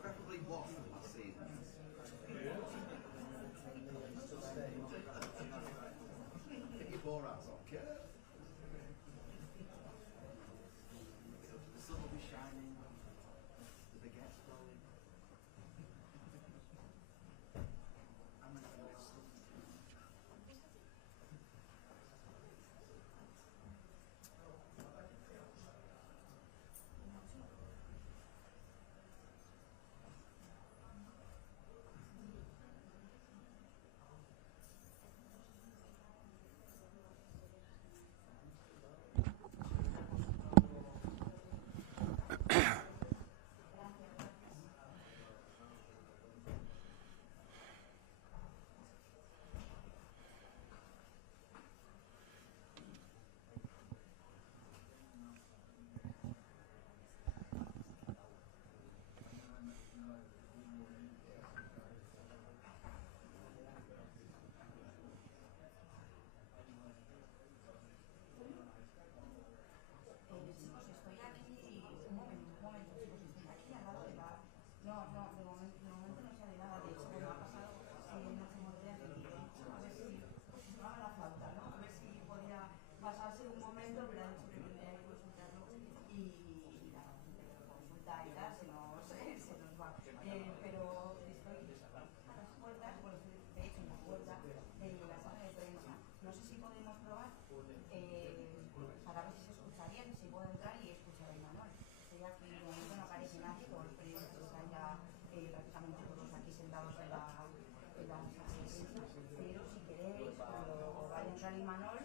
Preferably one from last season. Get your bore outs on, kid. The sun will be shining, the baguette's flowing. I'm going to do this. Para ver si se escucha bien, si puedo entrar y escuchar a Imanol. Estoy aquí, de momento no aparece nadie, todo el periodista están ya prácticamente todos aquí sentados en la sala de prensa, pero si queréis, cuando vaya a entrar Imanol...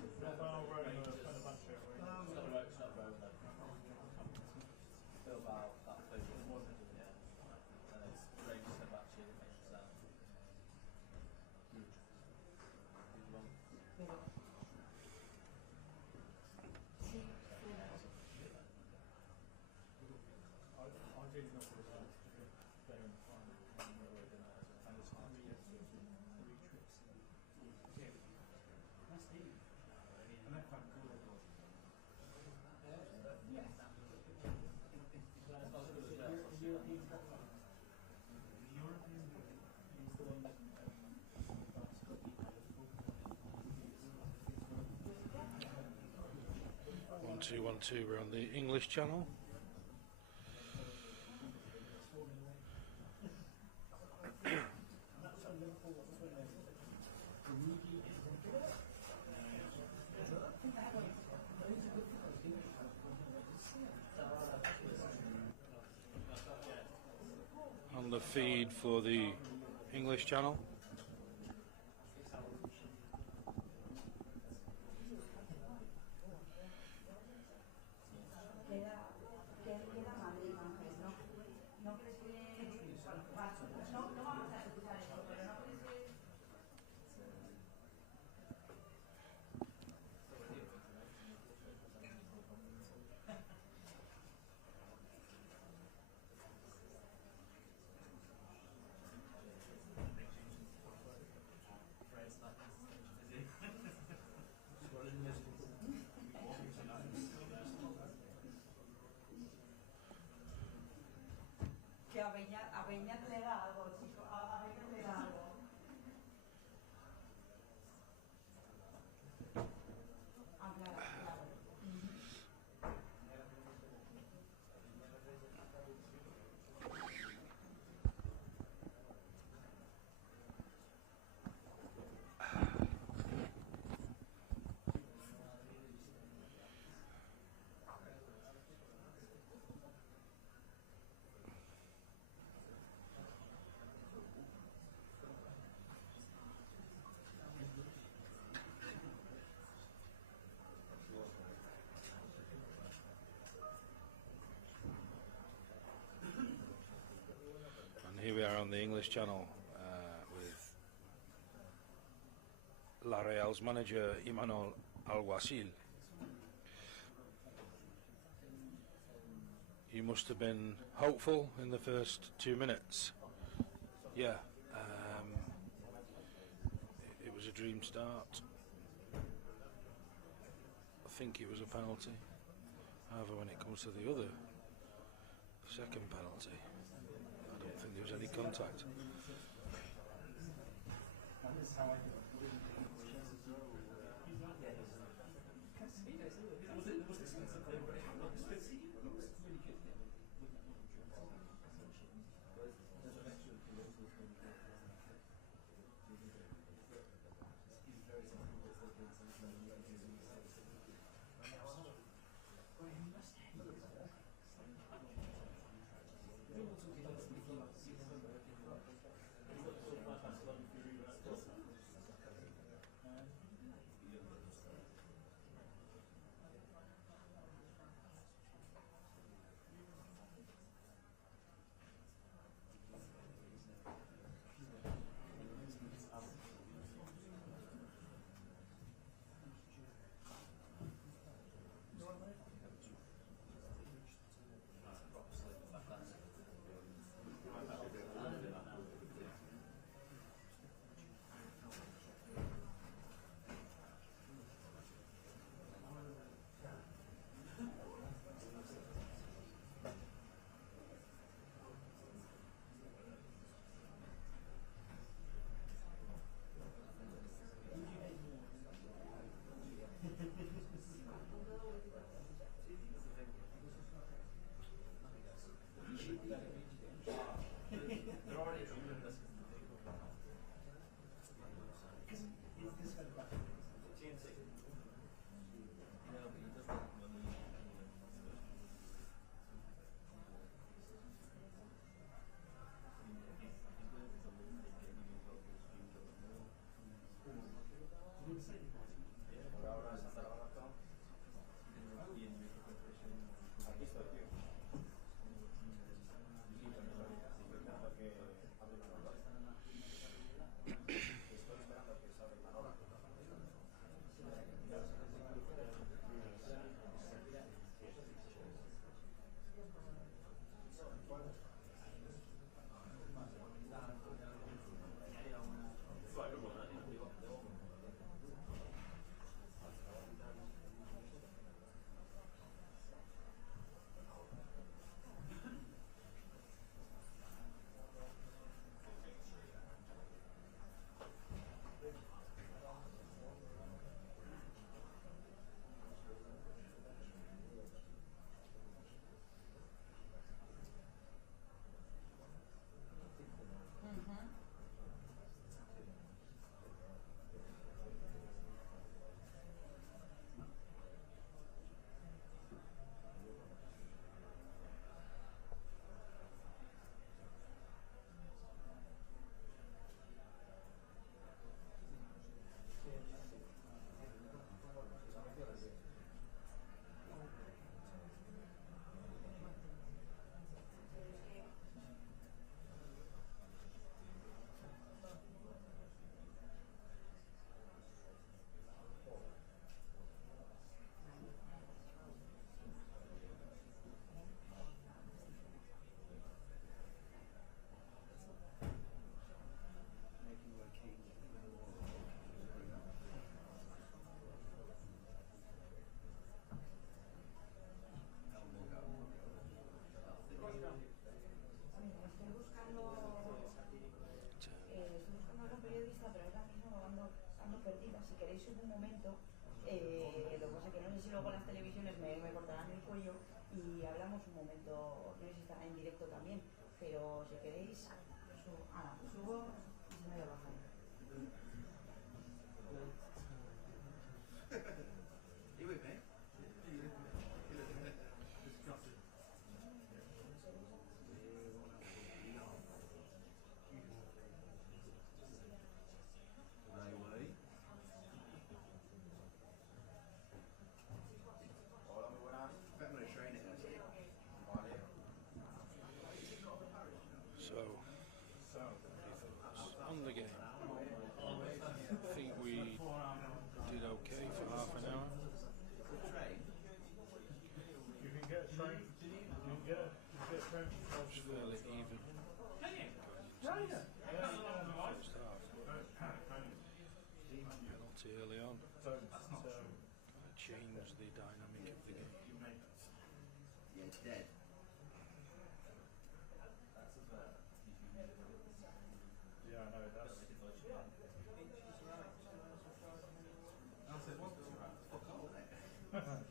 One, two, 1, 2. We're on the English channel. On the feed for the English channel. Que a Beñat le da algo, chico, a Beñat le da algo. Ah, claro, claro. Here we are on the English channel with La Real's manager Imanol Alguacil. You must have been hopeful in the first 2 minutes. Yeah, it was a dream start. I think it was a penalty. However, when it comes to the other Second penalty. I don't think there was any contact. un momento, lo que pasa es que no sé si luego las televisiones me cortarán el cuello y hablamos un momento, no sé si estará en directo también, pero si queréis, subo y se me va a bajar. You with me? On the game. I think we did okay for half an hour. You can get a train. You can get a train. It was fairly even. First half. Penalty early on. Changed the dynamic of the game. Yeah, it's dead. Yeah, I know that's. I said, what's the right? Fuck off.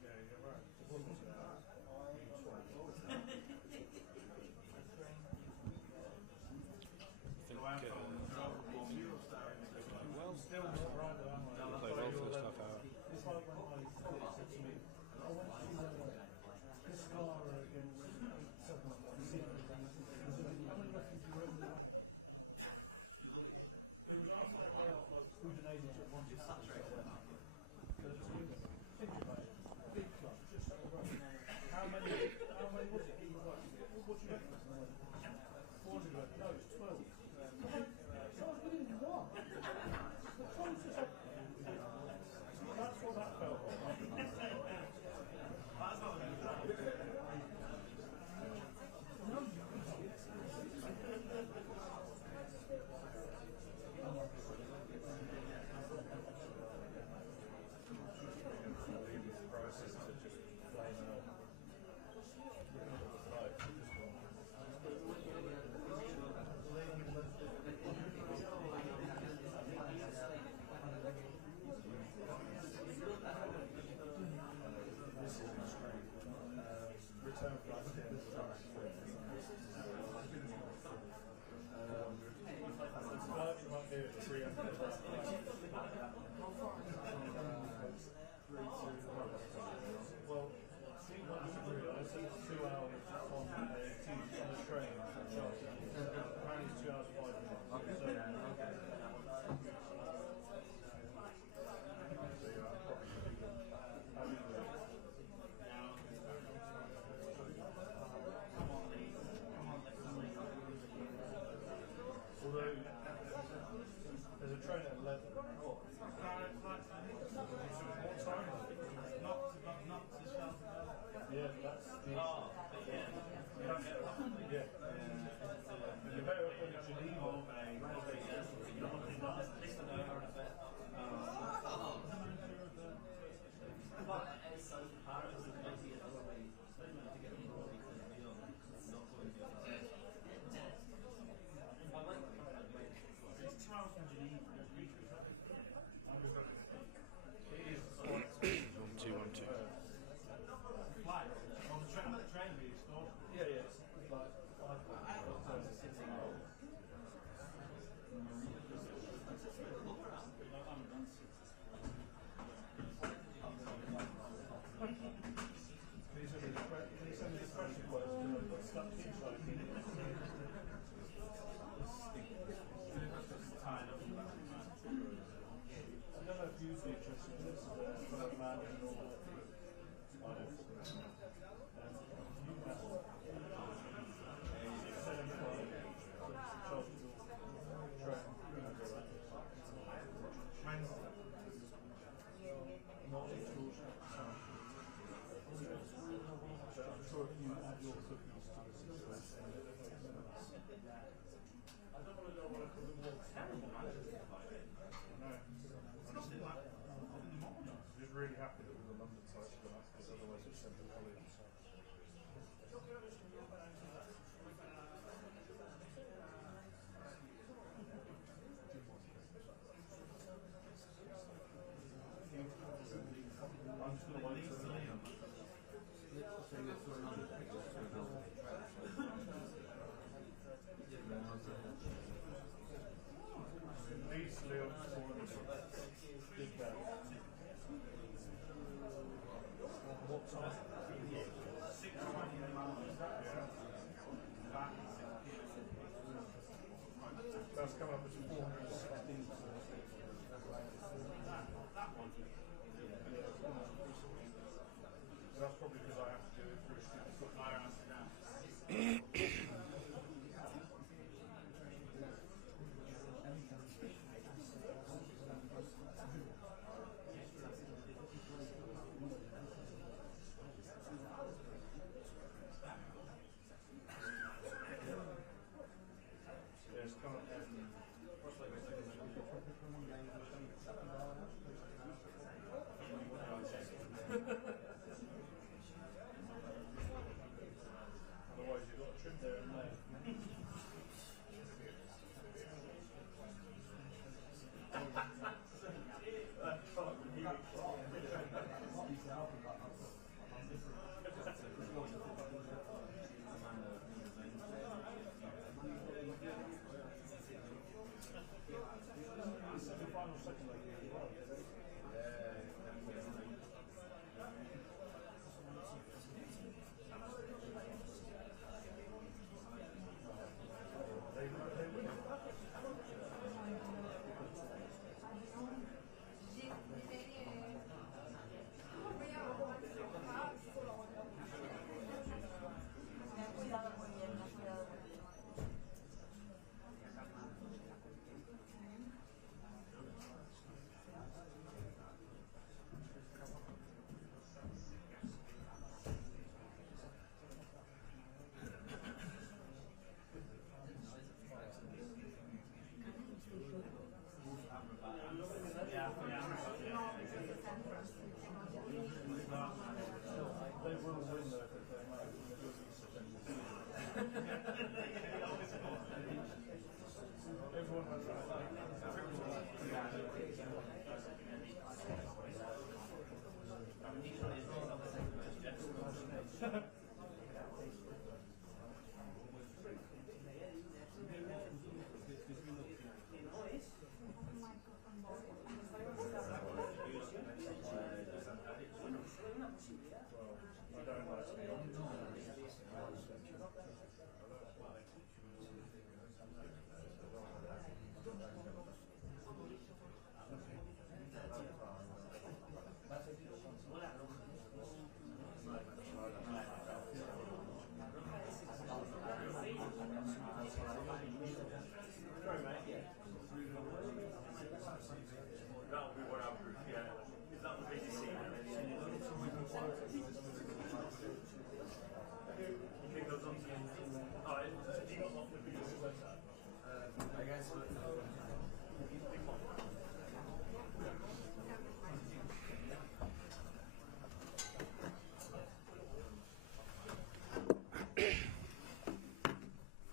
Yeah, you're right. It wasn't that. You twat. I think well, Still not right though, am I? play well for this half hour. It's like when I said to me, I went to this car against someone, you see it, how many referees you were in there? Udinese at once. So just think about it. Big club, just so right. How many was it? What do you reckon? 400 grand? No, it's 12. So I was winning one. That's what that felt like. Really happy that we were London side for that, because otherwise it's Central College. I'm just going to wait till that's coming up as 416. That's probably because I have to do it through a stupid foot. Otherwise you've got a trip there in May.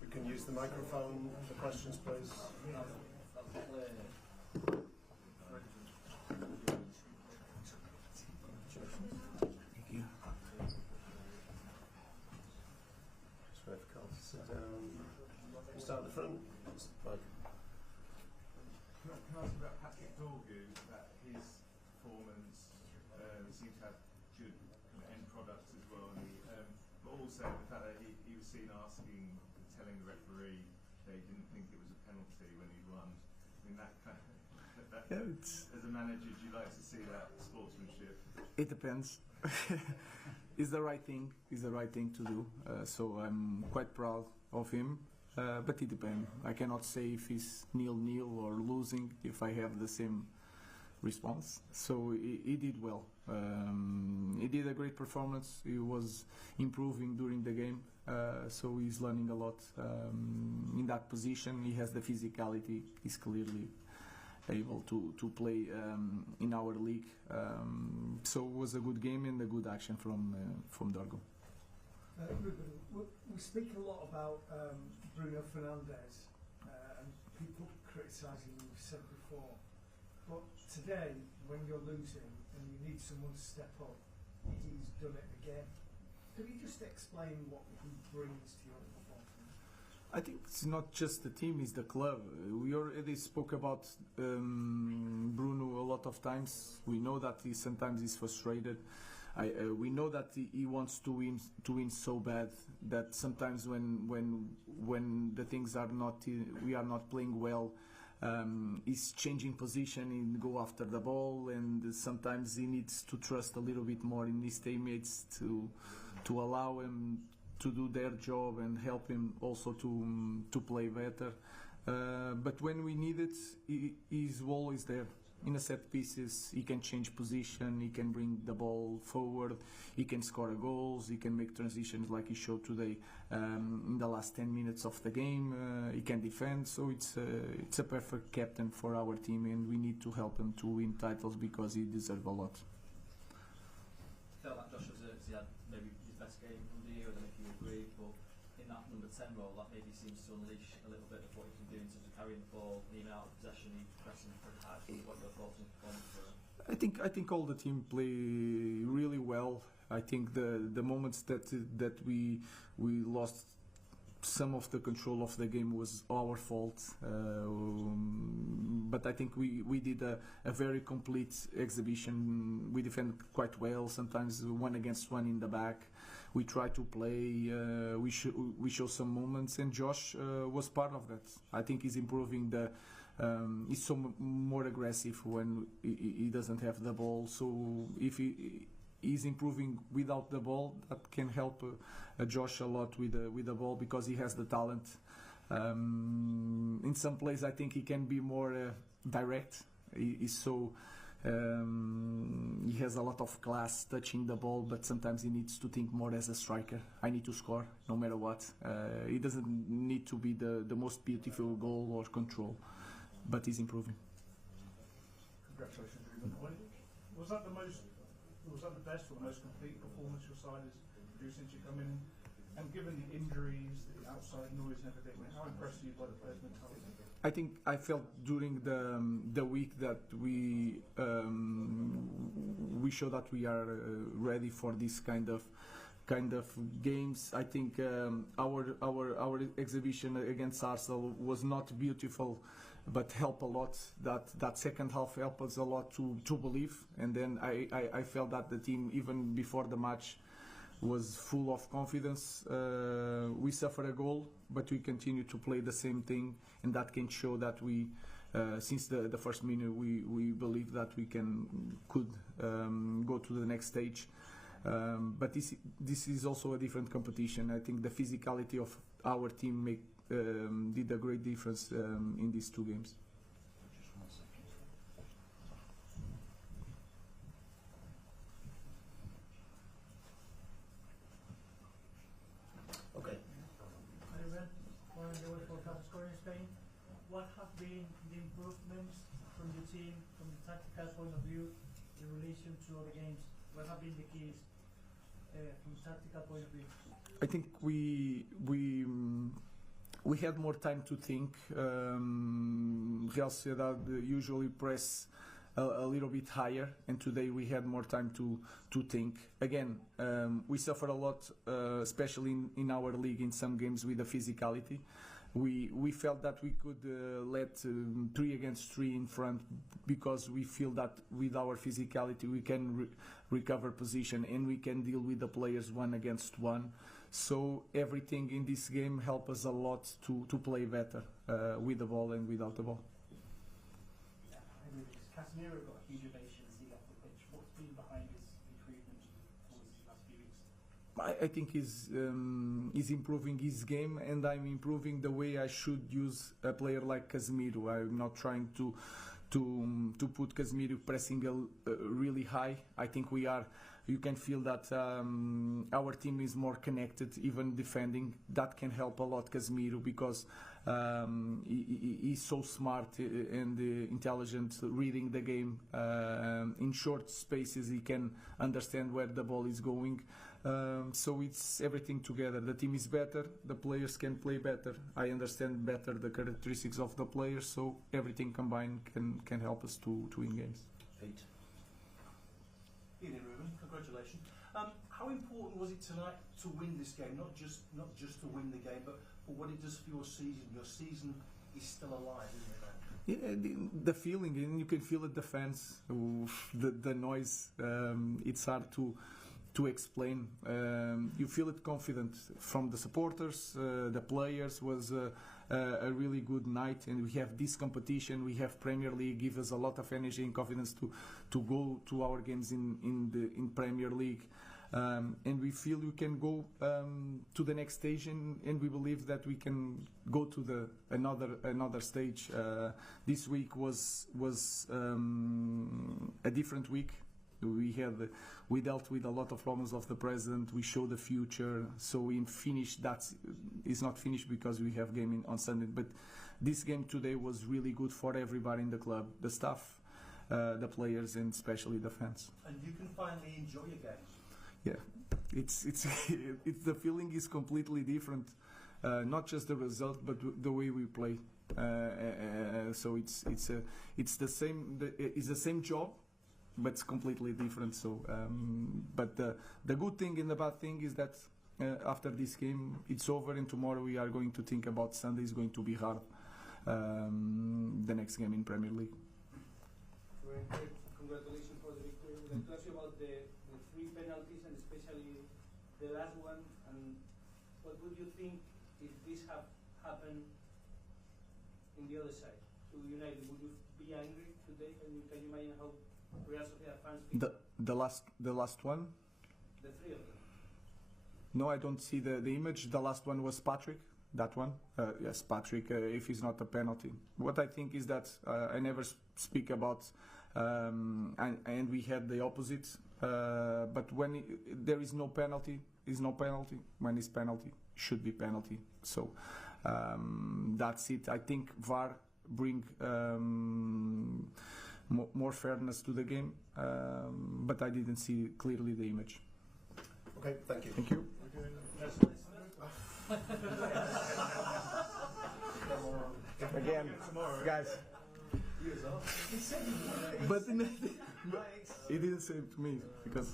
We can use the microphone for questions, please. Thank you. Just wait for Carl to sit down. We start at the front. Mike. Can I ask about Patrick Dorgu, that his performance, he seemed to have good kind of end products as well, and but also the fact that he was seen telling the referee that he didn't think it was a penalty when he won. I mean, that kind of, as a manager, do you like to see that sportsmanship? It depends. It's the right thing. It's the right thing to do. So I'm quite proud of him. But it depends. I cannot say if he's 0-0 or losing if I have the same response. So he did well. He did a great performance. He was improving during the game. So he's learning a lot in that position. He has the physicality. He's clearly able to play in our league. So it was a good game and a good action from Dorgu. Ruben, we speak a lot about Bruno Fernandes and people criticising him, you've said before. But today, when you're losing and you need someone to step up, he's done it again. Could you just explain what he brings to your performance? I think it's not just the team, it's the club. We already spoke about Bruno a lot of times. We know that he sometimes is frustrated. We know that he wants to win so bad that sometimes when the things are not, we are not playing well, he's changing position and go after the ball, and sometimes he needs to trust a little bit more in his teammates to allow him to do their job and help him also to play better. But when we need it, he's always there. In a set pieces, he can change position, he can bring the ball forward, he can score goals, he can make transitions like he showed today in the last 10 minutes of the game. He can defend, so it's a perfect captain for our team, and we need to help him to win titles because he deserves a lot. I felt like Josh had maybe his best game under you, I don't know if you agree, but in that number 10 role, that maybe seems to unleash a little bit of what he can do in terms of carrying the ball, even out of possession, pressing pretty hard. What your thoughts and performance were? I think all the team play really well. I think the moments that we lost some of the control of the game was our fault, but I think we did a very complete exhibition. We defend quite well, sometimes 1 against 1 in the back. We try to play, we show some moments, and Josh was part of that. I think he's improving he's so more aggressive when he doesn't have the ball, so if he's improving without the ball, that can help Josh a lot with the ball because he has the talent. In some plays I think he can be more direct. He's so he has a lot of class touching the ball, but sometimes he needs to think more as a striker. I need to score no matter what. He doesn't need to be the most beautiful goal or control, but he's improving. Congratulations, Ruben. Was that the best or most complete performance your side has produced since you come in? And given the injuries, the outside noise and everything, how impressed are you by the players' mentality? I think I felt during the week that we show that we are ready for this kind of games. I think our exhibition against Arsenal was not beautiful, but helped a lot. That second half helped us a lot to believe. And then I felt that the team, even before the match, was full of confidence. We suffered a goal, but we continue to play the same thing, and that can show that we since the first minute, we believe that we could go to the next stage. But this is also a different competition. I think the physicality of our team did a great difference in these two games. Okay. Ruben, one of the way for top scorer in Spain. What have been the improvements from the team, from the tactical point of view, in relation to other games? What have been the keys from the tactical point of view? I think we had more time to think. Real Sociedad usually press a little bit higher, and today we had more time to think. Again, we suffer a lot, especially in our league, in some games with the physicality. We felt that we could let 3 against 3 in front, because we feel that with our physicality we can recover position and we can deal with the players 1 against 1. So everything in this game helped us a lot to play better with the ball and without the ball. Casemiro got a huge ovation as he left the pitch. What's been behind his improvement over these last few weeks? I think he's improving his game, and I'm improving the way I should use a player like Casemiro. I'm not trying to put Casemiro pressing really high. I think we are. You can feel that our team is more connected, even defending. That can help a lot Casemiro, because he's so smart and intelligent, reading the game. In short spaces, he can understand where the ball is going. So it's everything together. The team is better, the players can play better. I understand better the characteristics of the players, so everything combined can help us to win games. Pete. Evening, Ruben. Congratulations. How important was it tonight to win this game? Not just to win the game, but what it does for your season. Your season is still alive, isn't it, man? Yeah, the feeling, and you can feel it, the fans, the noise. It's hard to explain. You feel it confident from the supporters, the players. Was a really good night, and we have this competition. We have Premier League, give us a lot of energy and confidence to go to our games in Premier League. And we feel we can go to the next stage, and we believe that we can go to another stage. This week was a different week. We dealt with a lot of problems of the present. We show the future. So we finished. That is not finished because we have game on Sunday. But this game today was really good for everybody in the club, the staff, the players, and especially the fans. And you can finally enjoy your games. Yeah, it's the feeling is completely different. Not just the result, but the way we play. So it's the same job, but it's completely different. So, but the good thing and the bad thing is that after this game, it's over, and tomorrow we are going to think about Sunday. Is going to be hard. The next game in Premier League. Congratulations for the victory. We're going to ask you about the 3 penalties, and especially the last one. And what would you think if this had happened in the other side to United? Would you be angry today? Can you imagine how Real Sociedad fans feel? The last one? The 3 of them. No, I don't see the image. The last one was Patrick. That one? Yes, Patrick, if it's not a penalty. What I think is that I never speak about, and we had the opposite. But when there is no penalty, is no penalty. When it's penalty, should be penalty. So that's it. I think VAR bring more fairness to the game, but I didn't see clearly the image. Okay, thank you. Thank you. Again, guys. But he didn't say it to me because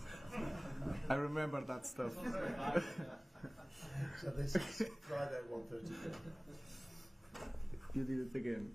I remember that stuff. So this is Friday 1:30. You did it again.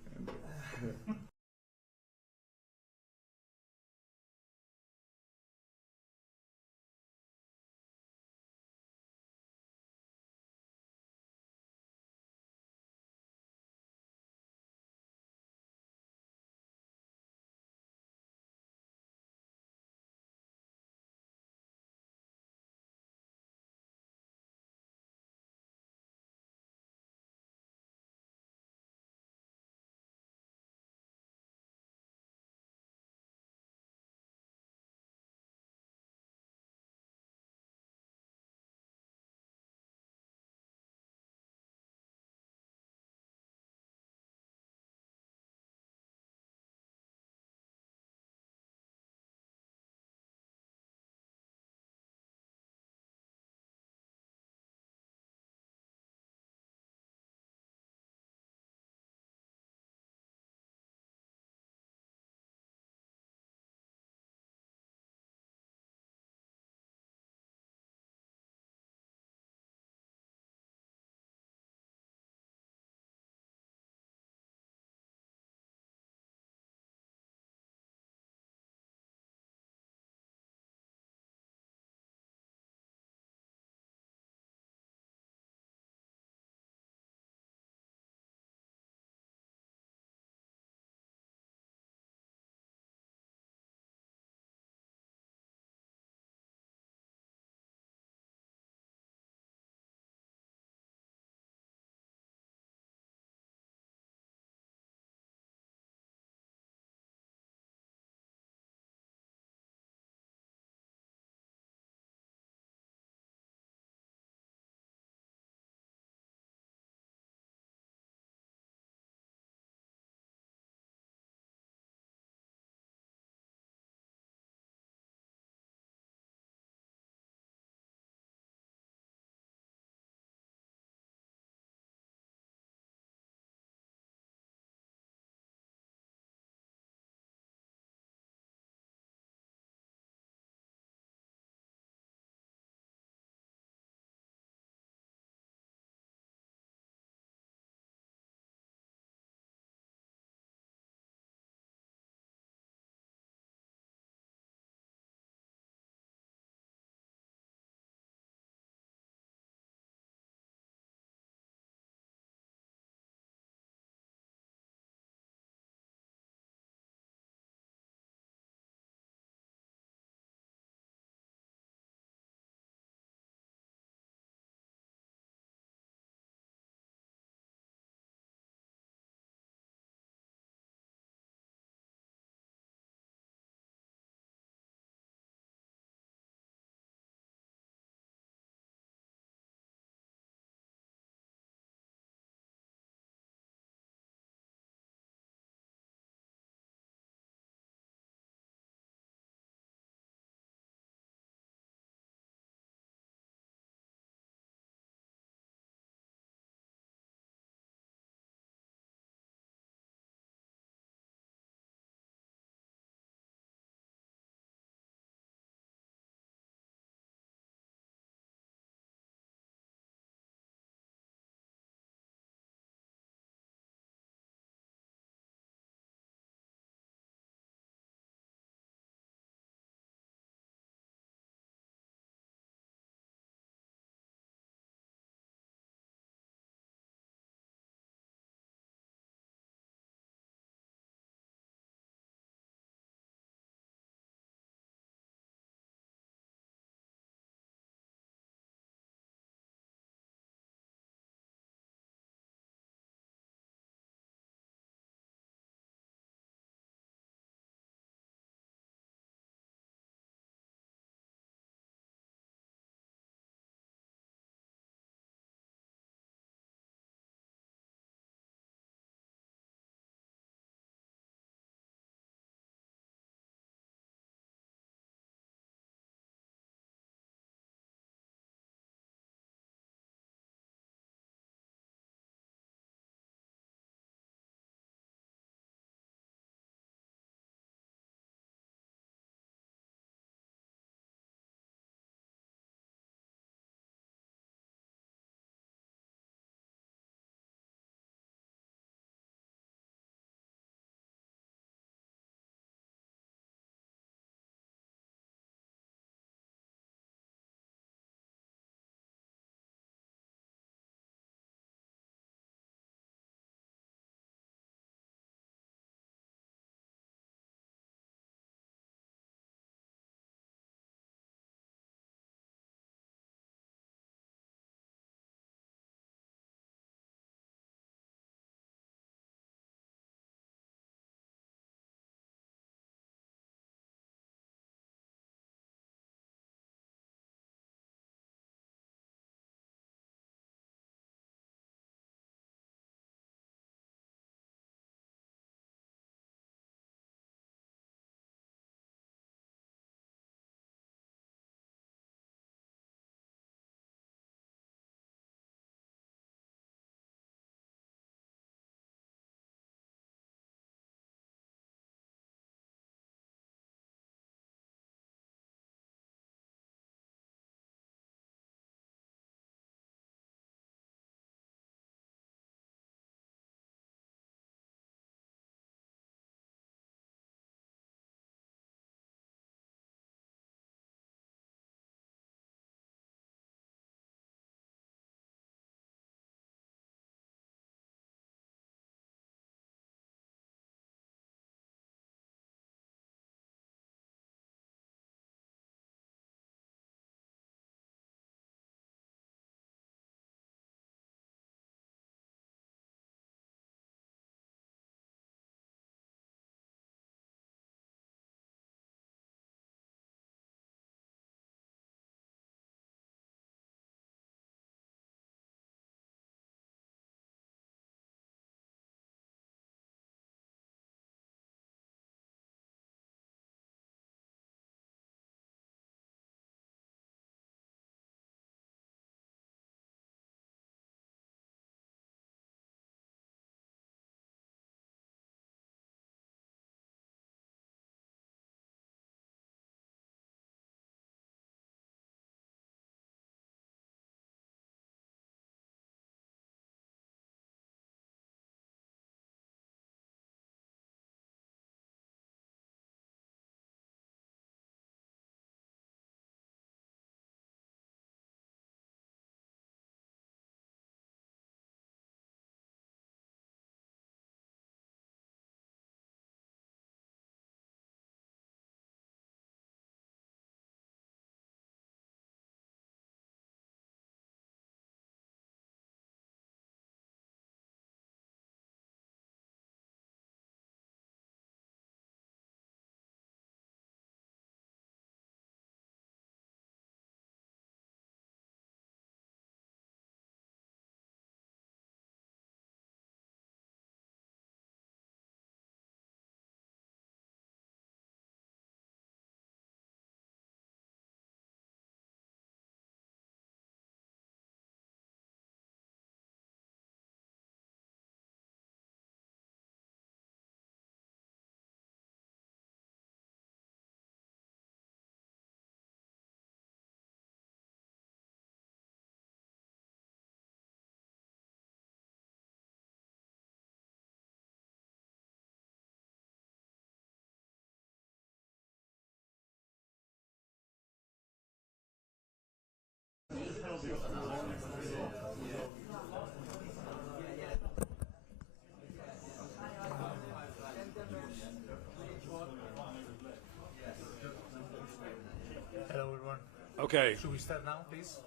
Okay, Should we start now, please?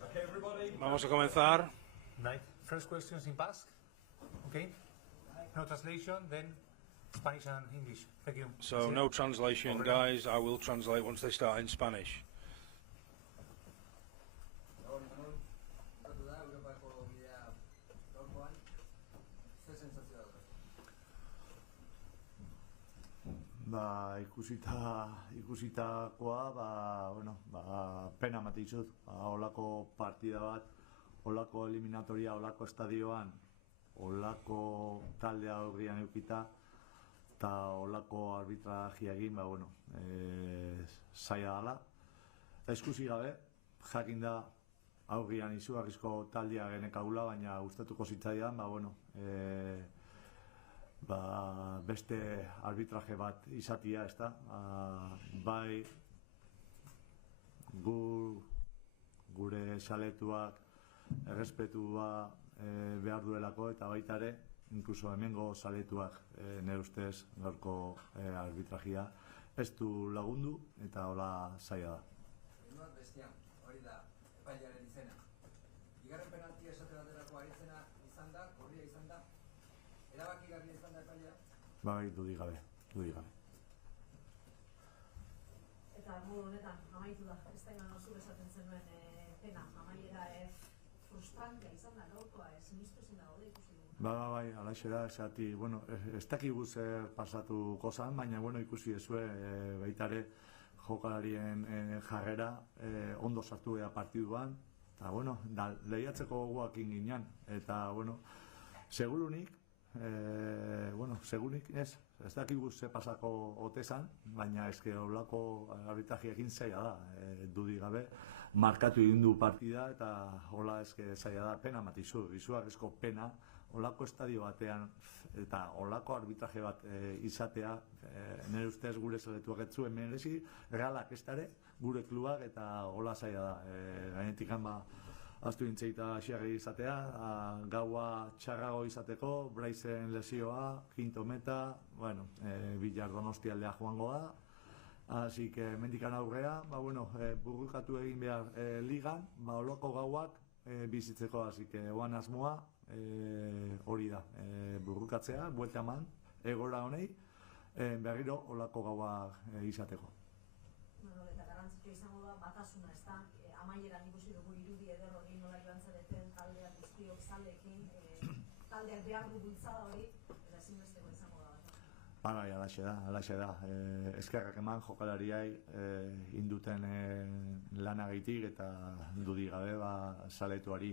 Okay, everybody. vamos a comenzar. Right. First questions in Basque. Okay. No translation, then Spanish and English. Thank you. So no translation, guys. I will translate once they start in Spanish. Ba, ikusitakoa, pena mate dizut. Olako partida bat, olako eliminatoria, olako estadioan, olako taldea aurrian eukita, eta olako arbitrajia egin, zaila dala. Eskusi gabe, jakin da aurrian izugarrizko taldea genekagula, baina gustatuko zitzaidan, beste arbitraje bat izatia, ezta? Bai gure xaletuak errespetua behar duelako, eta baita ere, inkluso hemengo xaletuak nire ustez gaurko arbitrajia ez du lagundu, eta hola zaila da. Enuak bestian, hori da, epailearen izena. Bigarren penaltia esate baterako aritzena izan da, korria izan da, erabaki garria izan da epailea? Bai, dudik gabe. Eta modu honetan, amaitu da, ez da iman oso bezaten zenuen pena, amaiera frustrantea izan da, gaurkoa, sinistu zen dago, ikusi dugu. Bai, alaxe da, esati, ez dakigu zer pasatuko zan, baina, ikusi ezue, baitare jokalarien jarrera, ondo sartu ea partiduan, eta, lehiatzeko gogoak ingin, eta, segurunik ez dakigu ze pasako otezan, baina eske olako arbitrajiekin zaila da, dudik gabe, markatu egin du partida, eta hola eske zaila da, pena matizu, izugarrizko pena, olako estadio batean, eta olako arbitraje bat izatea, nire ustez gure zeletuak ez zuen merezi, realak ez dara, gure klubak, eta hola zaila da, gainetik aztu intzeita xerri izatea, gaua txarrago izateko, Braizen lesioa, Quinto meta, Villar Donostialdea joango da, así que mendikan aurrea, burrukatu egin behar ligan, oloko gauak bizitzeko, así que oan asmoa, hori da, burrukatzea, buelta eman, egora honei, berriro olako gauak izateko. Eta garrantzitsua izango da, batasuna ez da, amaieran ikusi dugu irudi eder hori nola joan zareten taldeak guztiok zalekin, taldeak behar du bultzada hori, eta ezinbesteko izango da. Bai, alaxe da. Eskerrak eman jokalariai induten lanagaitik, eta dudik gabe zaletuari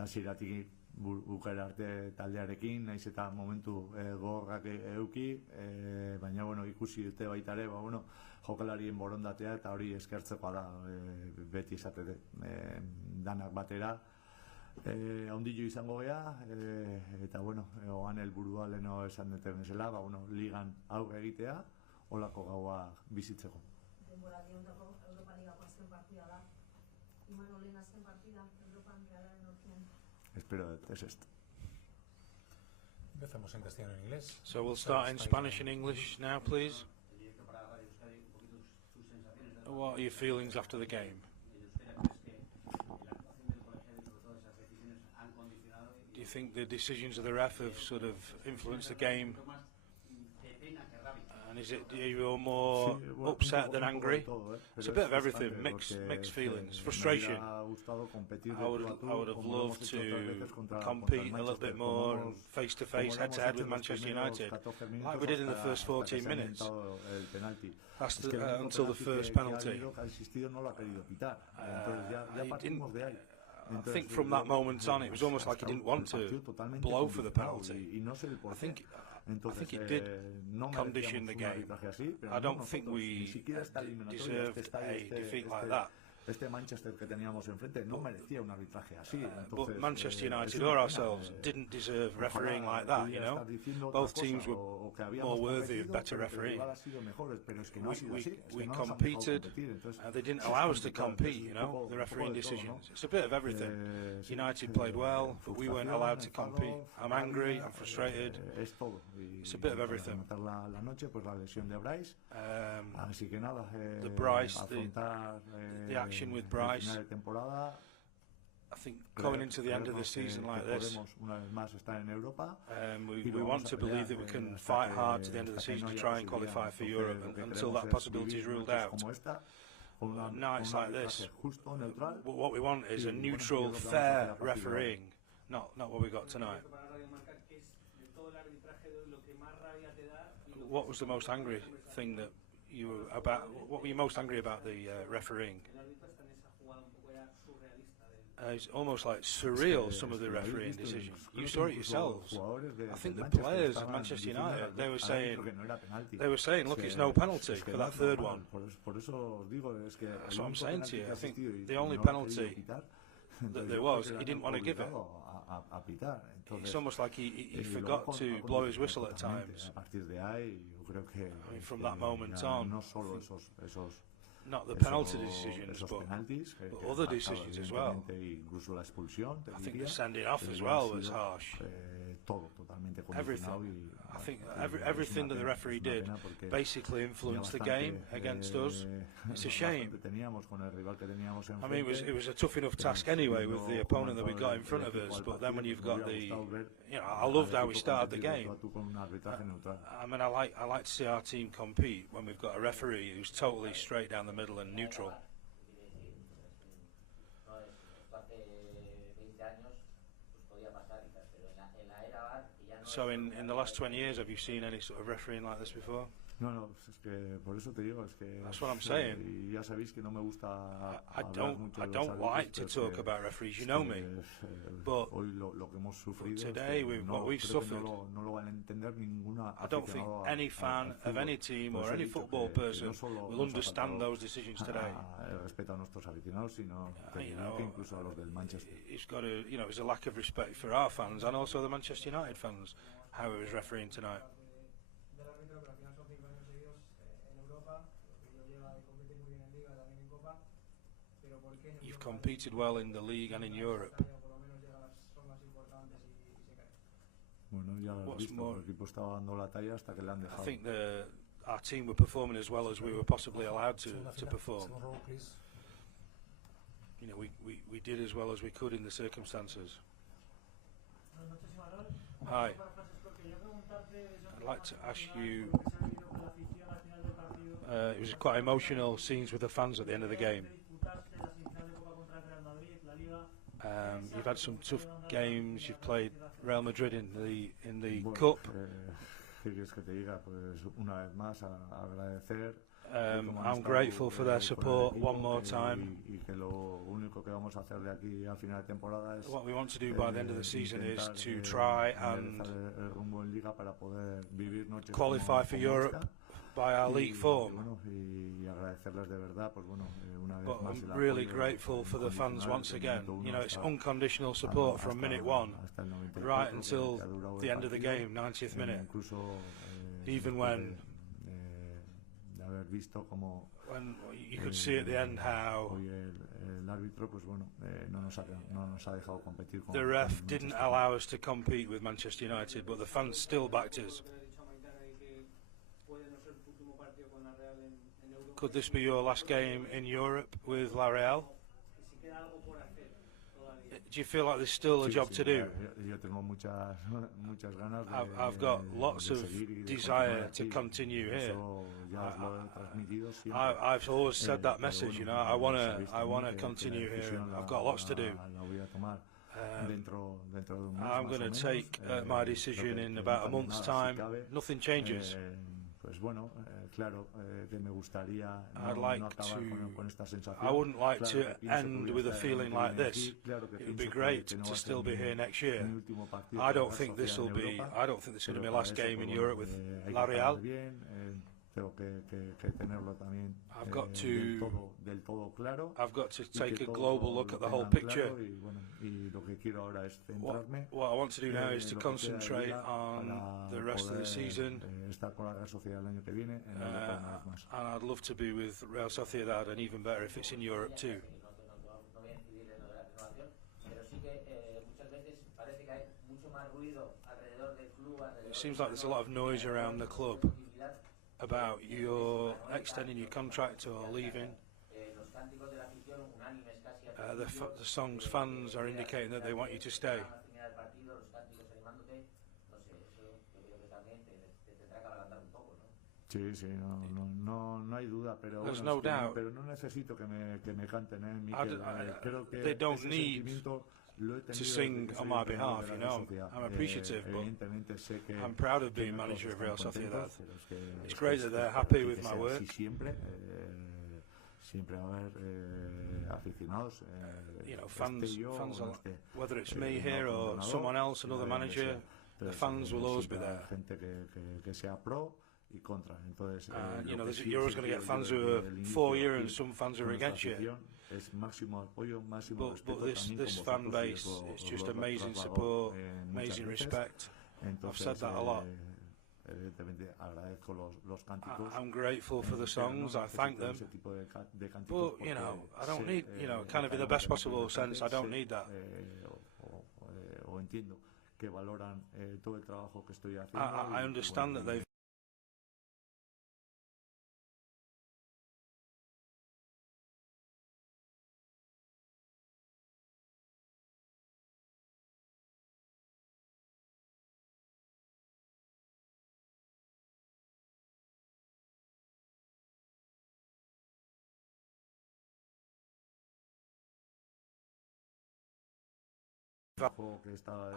hasieratik bukaera arte taldearekin, naiz eta momentu gogorrak euki, baina ikusi dute baita ere, jokalarien borondatea, eta hori eskertzekoa da, beti esatete, danak batera, haundillo izango gea, eta oan helburua leheno esan duten bezala, ligan aurre egitea, holako gaua bizitzeko. Denbora diontako Europa Ligako azken partida da, Imanolen azken partida, Europan Realaren orkien. Espero es esto. Empezamos en castellano y en inglés. So we'll start in Spanish and English now, please. What are your feelings after the game? Do you think the decisions of the ref have sort of influenced the game? And are you more upset than angry? It's a bit of everything, mixed feelings, frustration. I would have loved to compete a little bit more and face to face, head to head with Manchester United, like we did in the first 14 minutes, until the first penalty. I think from that moment on, it was almost like he didn't want to blow for the penalty. I think it did condition the game. I don't think we deserved a defeat like that. este Manchester que teníamos enfrente no merecía un arbitraje así. Entonces, but Manchester United or ourselves didn't deserve refereeing like that, you know. Both teams were more worthy of better refereeing. We competed, they didn't allow us to compete, you know, the refereeing decisions. It's a bit of everything. United played well, but we weren't allowed to compete. I'm angry, I'm frustrated. It's a bit of everything. The Bryce, the action with Bryce. I think going into the end of the season like this, we want to believe that we can fight hard to the end of the season to try and qualify for Europe until that possibility is ruled out. Nights like this, what we want is a neutral, fair refereeing, not what we got tonight. What was the most angry thing that you were about? What were you most angry about the refereeing? It's almost like surreal, some of the refereeing decisions. You saw it yourselves. I think the players of Manchester United, they were saying, look, it's no penalty for that third one. That's what I'm saying to you. I think the only penalty that there was, he didn't want to give it. It's almost like he forgot to blow his whistle at times. I mean, from that moment on, not the penalty decisions, but other decisions as well. I think the sending off as well was harsh. Everything. I think everything that the referee did basically influenced the game against us. It's a shame. I mean, it was a tough enough task anyway with the opponent that we got in front of us, but then when you've got I loved how we started the game. I mean, I like to see our team compete when we've got a referee who's totally straight down the middle and neutral. So in the last 20 years, have you seen any sort of refereeing like this before? That's what I'm saying. I don't like to talk about referees, you know me. But today, with what we've suffered, I don't think any fan of any team or any football person will understand those decisions today. It's got a, it's a lack of respect for our fans and also the Manchester United fans, how it was refereeing tonight. You've competed well in the league and in Europe. What's more, I think our team were performing as well as we were possibly allowed to perform. We did as well as we could in the circumstances. Hi. I'd like to ask you, it was quite emotional scenes with the fans at the end of the game. You've had some tough games. You've played Real Madrid in the Cup. I'm grateful for their support one more time. What we want to do by the end of the season is to try and qualify for Europe by our league form. But I'm really grateful for the fans once again. It's unconditional support from minute one right until the end of the game, 90th minute. Even when you could see at the end how the ref didn't allow us to compete with Manchester United, but the fans still backed us. Could this be your last game in Europe with La Real? Do you feel like there's still a job to do? I've got lots of desire to continue here. I've always said that message, I want to continue here. I've got lots to do. I'm going to take my decision in about a month's time. Nothing changes. I wouldn't like to end with a feeling like this. It would be great to still be here next year. I don't think this will be my last game in Europe with La Real. tengo que tenerlo también del todo claro. I've got to take a global look at the whole picture. Y, bueno, y lo que quiero ahora es centrarme. What I want to do now is to concentrate on the rest of the season. Estar con la Real Sociedad el año que viene en Europa una vez más. And I'd love to be with Real Sociedad, and even better if it's in Europe too. It seems like there's a lot of noise around the club about your extending your contract or leaving. The song's fans are indicating that they want you to stay. Sí, no hay duda, pero There's bueno, no doubt. Pero no necesito que me canten, Mikel. Creo que they don't ese need sentimiento lo he to tenido sing desde que on soy my entrenador behalf, de you la Real know. Sociedad. I'm appreciative, but Evidentemente sé que I'm proud of being que manager of Real están Sociedad. contentos, pero es que It's great that they're happy with my work. Siempre va a haber aficionados. You know, fans are, whether it's me un here or entrenador, someone else, another manager, the fans will always be there. Gente que sea pro y contra. Entonces, you know, you're always going to get fans who are for you and some fans who are against you. Es máximo apoyo, máximo respeto. But this fan base, it's just amazing support, amazing respect. I've said that a lot. I'm grateful for the songs, I thank them, but you know, I don't need, you know, kind of in the best possible sense, I don't need that. I understand that they've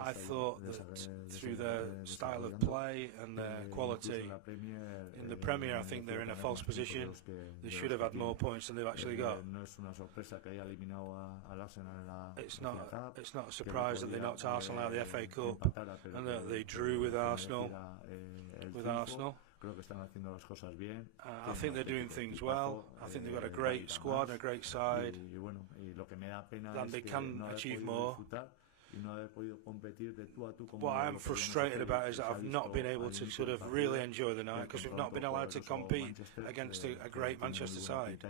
I thought that through their style of play and their quality in the Premier, I think they're in a false position. They should have had more points than they've actually got. It's not a surprise that they knocked Arsenal out of the FA Cup and that they drew with Arsenal. I think they're doing things well. I think they've got a great squad and a great side, and they can achieve more. What I'm frustrated about is that I've not been able to sort of really enjoy the night because we've not been allowed to compete against a great Manchester side.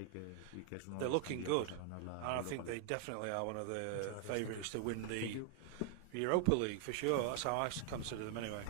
They're looking good, and I think they definitely are one of the favourites to win the Europa League for sure. That's how I consider them anyway.